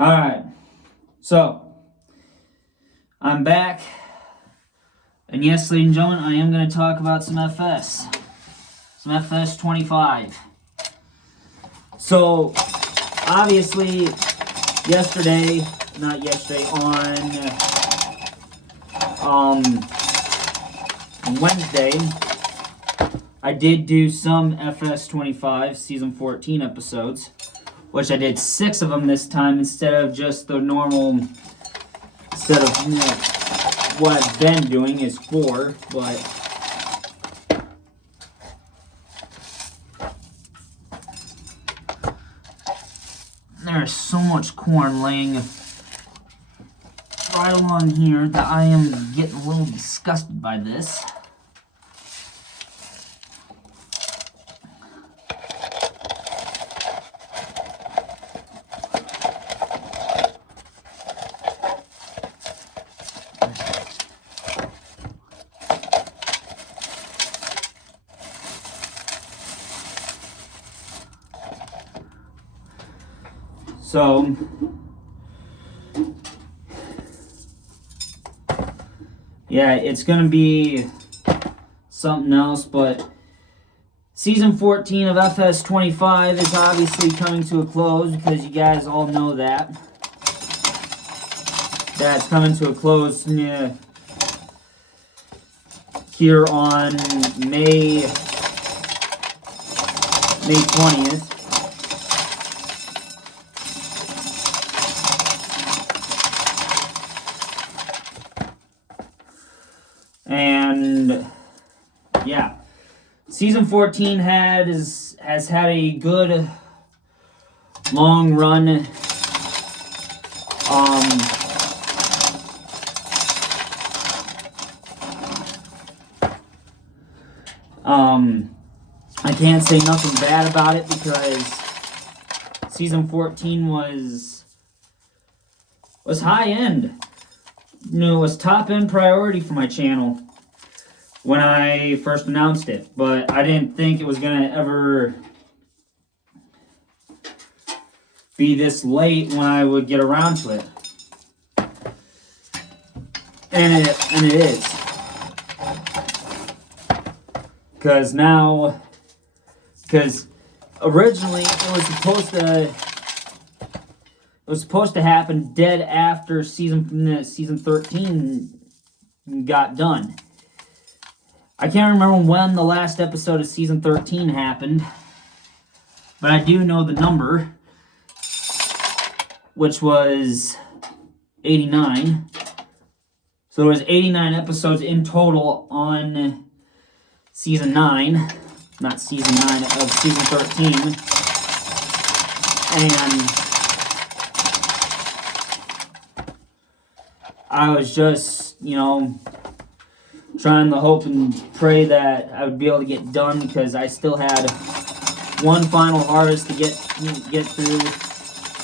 Alright, so I'm back, and yes, ladies and gentlemen, I am going to talk about some FS 25. So, obviously, on Wednesday, I did do some FS 25 Season 14 episodes, which I did 6 of them this time instead of just the normal, what I've been doing is 4, but there's so much corn laying right along here that I am getting a little disgusted by this. So, yeah, it's going to be something else, but Season 14 of FS 25 is obviously coming to a close because you guys all know that. That's coming to a close here on May 20th. And yeah, Season 14 has had a good long run. I can't say nothing bad about it because Season 14 was high end. It was top end priority for my channel when I first announced it, but I didn't think it was gonna ever be this late when I would get around to it, and it is, because originally it was supposed to happen dead after season 13 got done. I can't remember when the last episode of Season 13 happened, but I do know the number, which was 89. So there was 89 episodes in total on Season 9, not Season 9, of Season 13. And I was just, trying to hope and pray that I would be able to get done because I still had one final harvest to get through.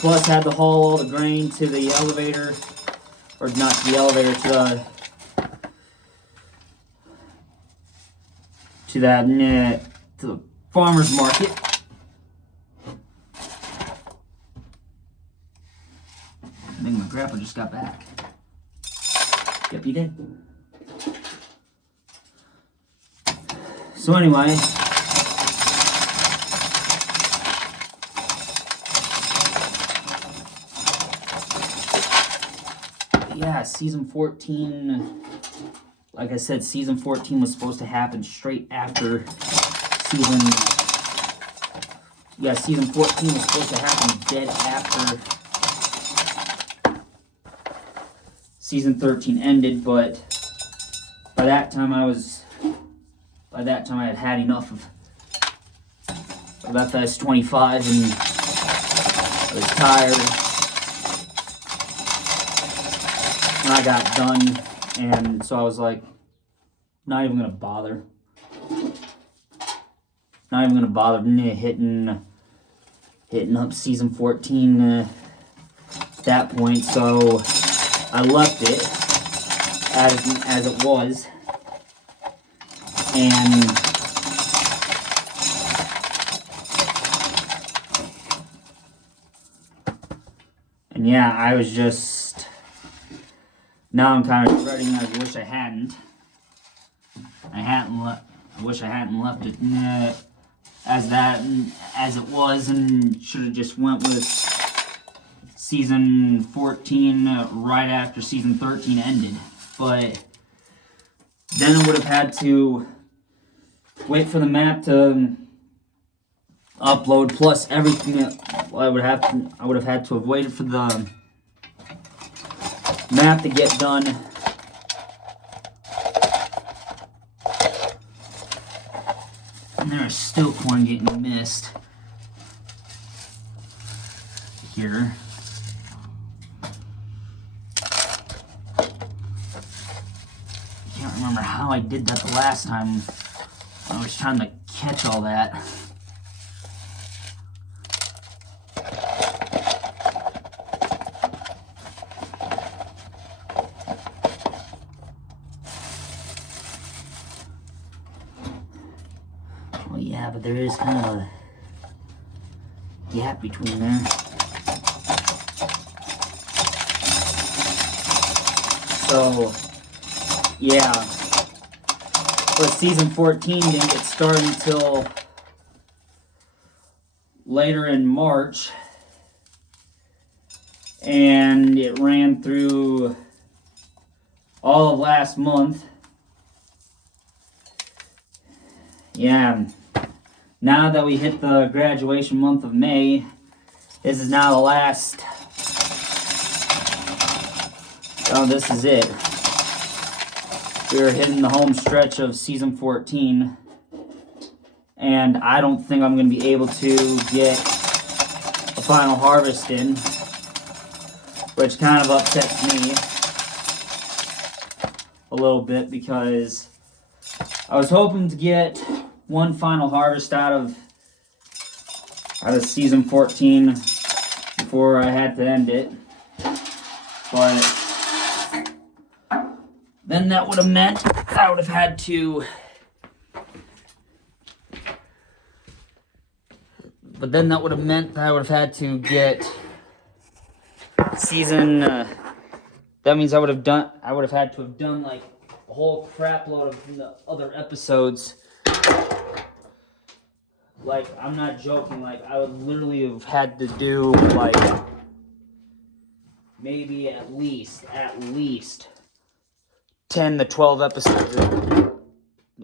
Plus, had to haul all the grain to the elevator, or not to the elevator, to the farmer's market. I think my grandpa just got back. Yep, he did. So anyway, yeah, Season 14, like I said, Season 14 was supposed to happen straight after Season 14 was supposed to happen dead after Season 13 ended, but by that time I had had enough of FS 25 and I was tired. And I got done, and so I was like, not even gonna bother. Not even gonna bother hitting up Season 14 at that point, so I left it as it was. And yeah, I was just... Now I'm kind of regretting it. I wish I hadn't. I wish I hadn't left it as it was, and should have just went with season 14 right after season 13 ended. But then I would have had to wait for the map to upload, plus everything that I would have had to have waited for the map to get done. And there is still corn getting missed here. I can't remember how I did that the last time. I was trying to catch all that. Well, yeah, but there is kind of a gap between there. So, yeah. But season 14 didn't get started until later in March. And it ran through all of last month. Yeah. Now that we hit the graduation month of May, this is now the last. Oh, this is it. We're hitting the home stretch of season 14. And I don't think I'm going to be able to get a final harvest in, which kind of upsets me a little bit, because I was hoping to get one final harvest out of season 14 before I had to end it. But then that would have meant I would have had to... But then that would have meant that I would have had to get season... that means I would have had to have done like a whole crap load of the other episodes. Like, I'm not joking, like, I would literally have had to do, like, maybe at least 10 to 12 episodes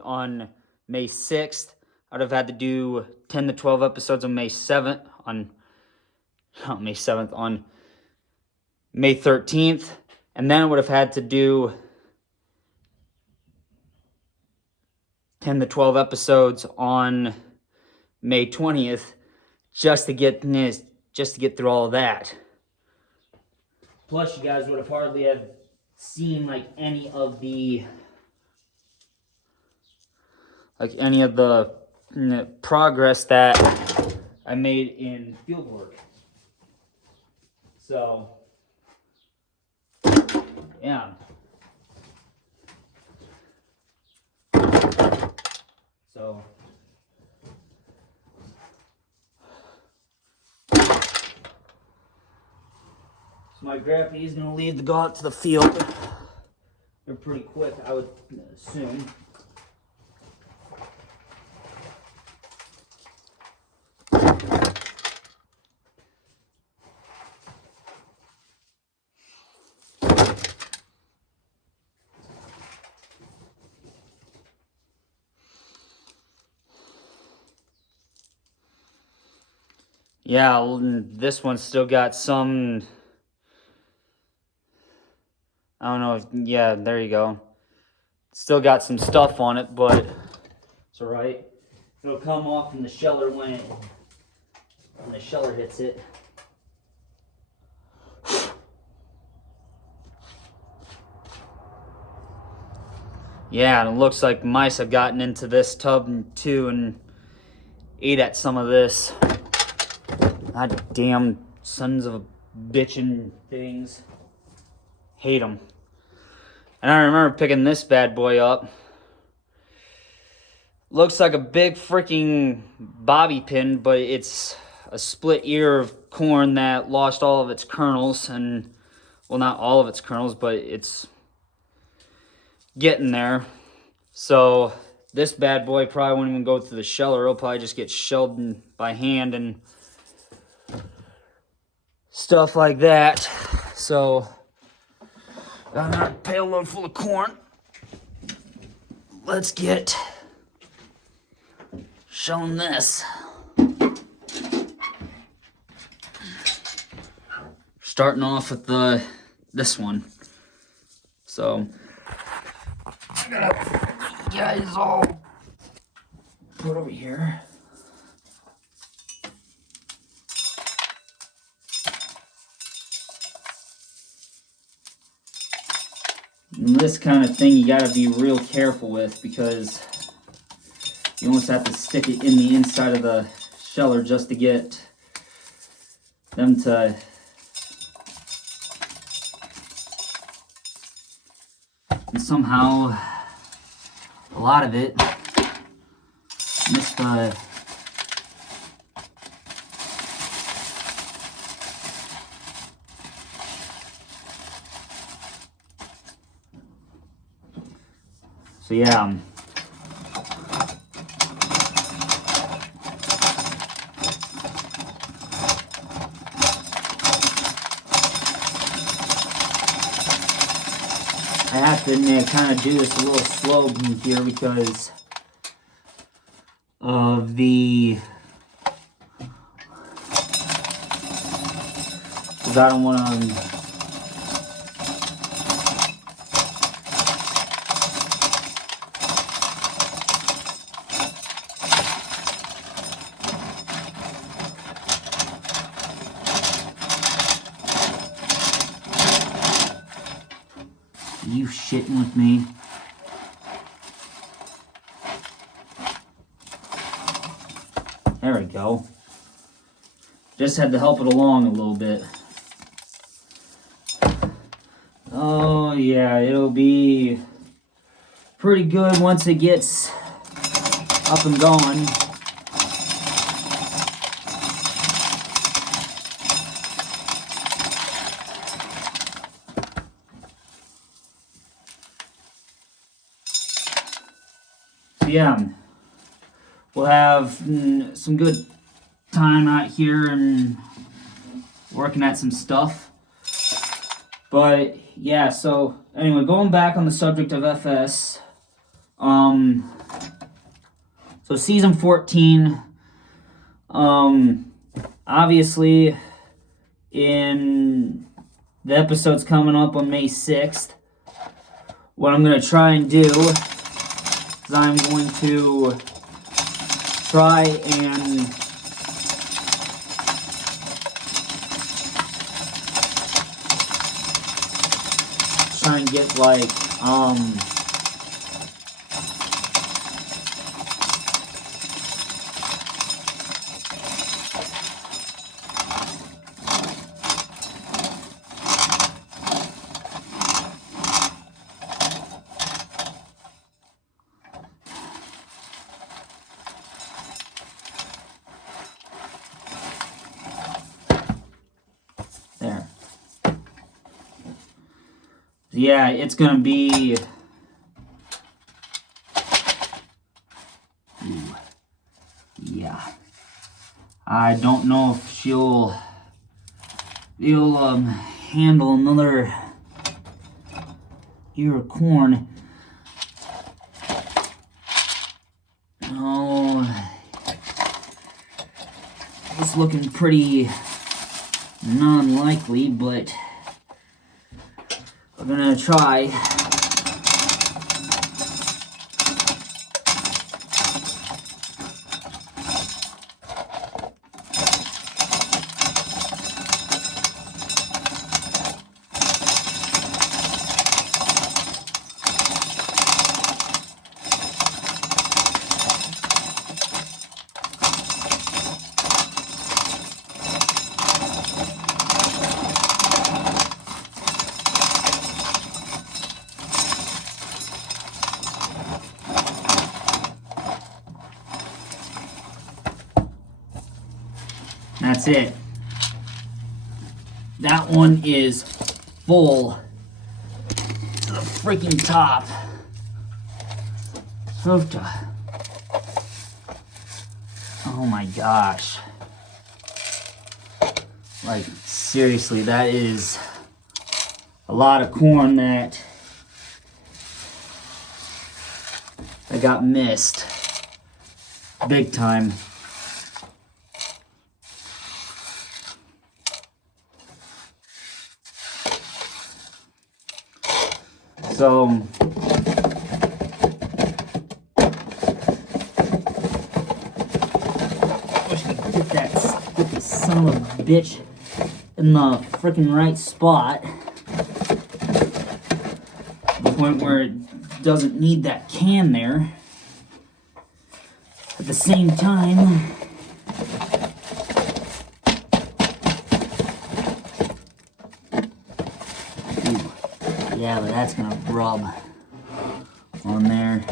on May 6th. I'd have had to do 10 to 12 episodes on May 7th, on May 13th, and then I would have had to do 10 to 12 episodes on May 20th, just to get through all of that. Plus, you guys would have hardly have seen like any of the progress that I made in fieldwork. So, yeah. So. My grappies gonna leave to go out to the field. They're pretty quick, I would assume. Yeah, this one's still got some... I don't know if, yeah, there you go. Still got some stuff on it, but it's alright. It'll come off from the sheller when the sheller hits it. Yeah, and it looks like mice have gotten into this tub too and ate at some of this. God damn sons of bitchin' things. Hate them. And I remember picking this bad boy up. Looks like a big freaking bobby pin, but it's a split ear of corn that lost all of its kernels, and well, not all of its kernels, but it's getting there. So this bad boy probably won't even go through the sheller. It'll probably just get shelled by hand and stuff like that. So got another pail load full of corn. Let's get shelling this. Starting off with this one. So I gotta you guys all put over here. And this kind of thing you gotta be real careful with, because you almost have to stick it in the inside of the sheller just to get them to and somehow a lot of it missed the so yeah. I have to admit, I kind of do this a little slow here because of because I don't want to you shitting with me? There we go. Just had to help it along a little bit. Oh yeah, it'll be pretty good once it gets up and going. Yeah, we'll have some good time out here and working at some stuff. But yeah, so anyway, going back on the subject of FS, so season 14, obviously in the episodes coming up on May 6th, what I'm going to try and do is I'm going to try and get like there. Yeah, it's gonna be yeah. I don't know if she'll handle another ear of corn. No, it's looking pretty non-likely, but we're gonna try. that's it. That one is full to the freaking top. Oh my gosh. Like, seriously, that is a lot of corn that I got missed. Big time. So, wish I could get that stupid son of a bitch in the freaking right spot. The point where it doesn't need that can there. At the same time, yeah, but that's gonna rub on there.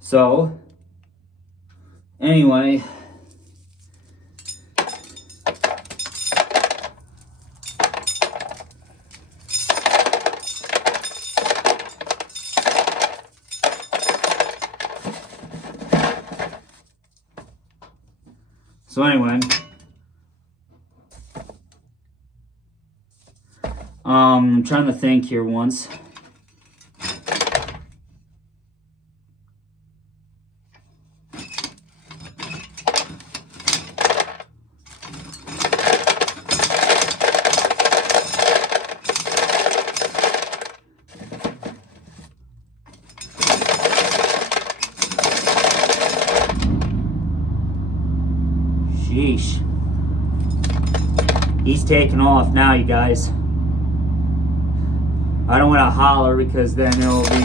So, anyway, I'm trying to think here once. Sheesh. He's taking off now, you guys. I don't want to holler because then it'll be a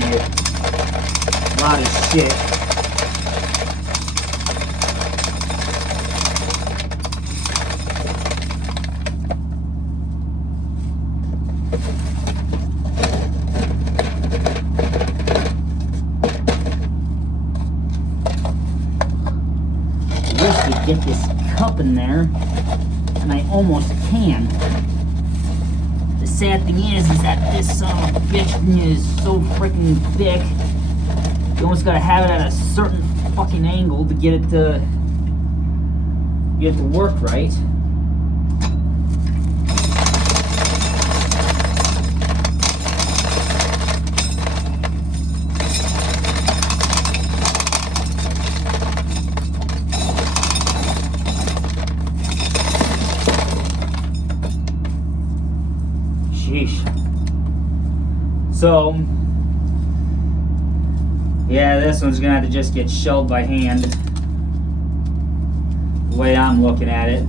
lot of shit. I wish we'd get this cup in there, and I almost can. The sad thing is that this son of a bitch is so freaking thick. You almost gotta have it at a certain fucking angle to get it to work right. So, yeah, this one's gonna have to just get shelled by hand, the way I'm looking at it.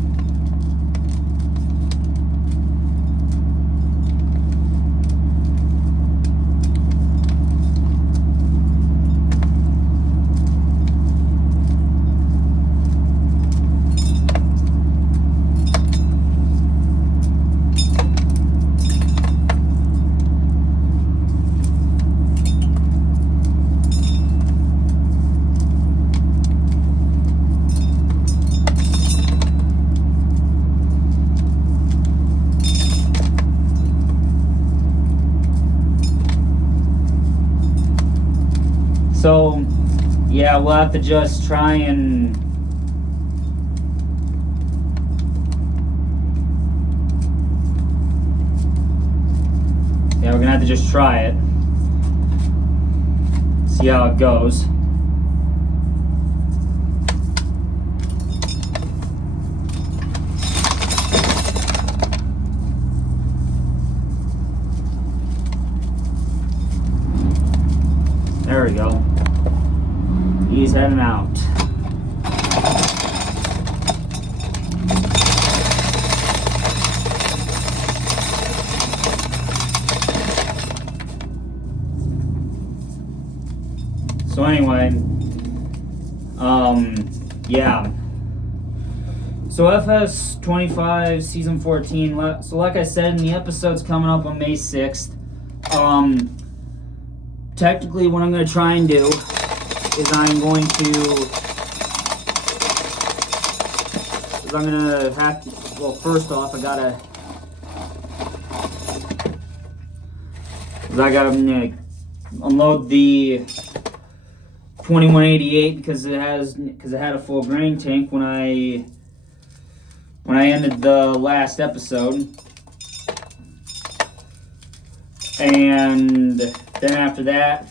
So, yeah, we'll have to just try and we're gonna have to just try it. See how it goes. There we go. He's heading out. So anyway, yeah. So FS25 season 14. So like I said, the episode's coming up on May 6th. Technically, what I'm going to try and do is I'm going to have to, well, first off, I gotta unload the 2188 because it had a full grain tank when I ended the last episode. And then after that,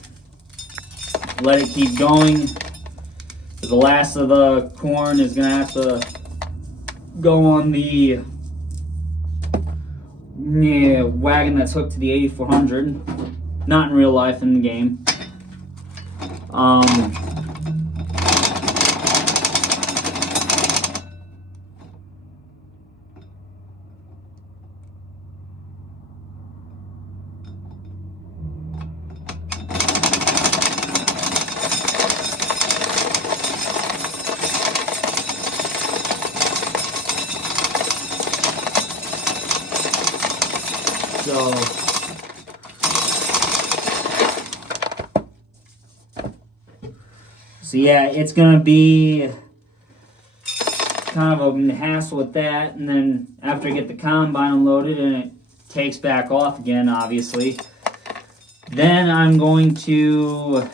let it keep going. The last of the corn is gonna have to go on the wagon that's hooked to the 8400. Not in real life, in the game. So yeah, it's gonna be kind of a hassle with that, and then after I get the combine unloaded and it takes back off again, obviously, then I'm going to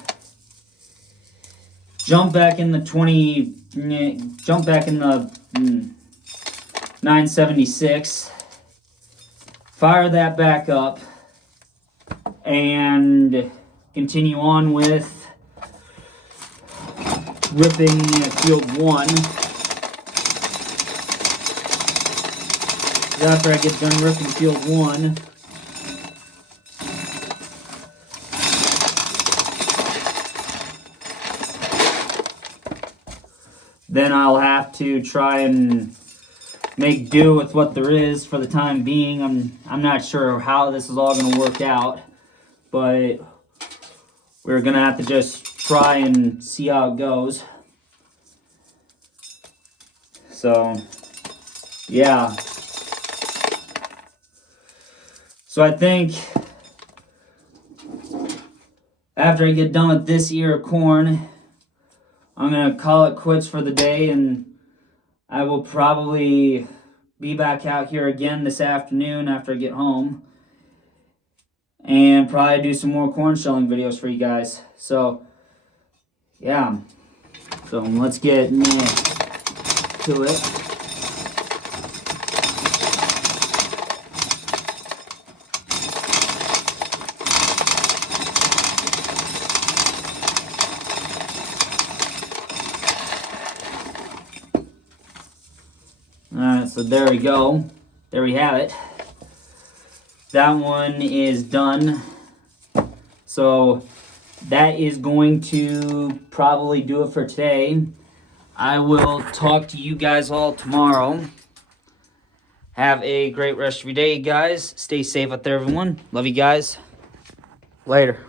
jump back in the 976, fire that back up, and continue on with ripping field 1. After I get done ripping field 1, then I'll have to try and make do with what there is for the time being. I'm not sure how this is all going to work out, but we're going to have to just try and see how it goes. So, yeah. So I think after I get done with this ear of corn, I'm going to call it quits for the day, and I will probably be back out here again this afternoon after I get home, and probably do some more corn shelling videos for you guys. So, yeah. So let's get to it. Alright, so there we go. There we have it. That one is done. So that is going to probably do it for today. I will talk to you guys all tomorrow. Have a great rest of your day, guys. Stay safe out there, everyone. Love you guys. Later.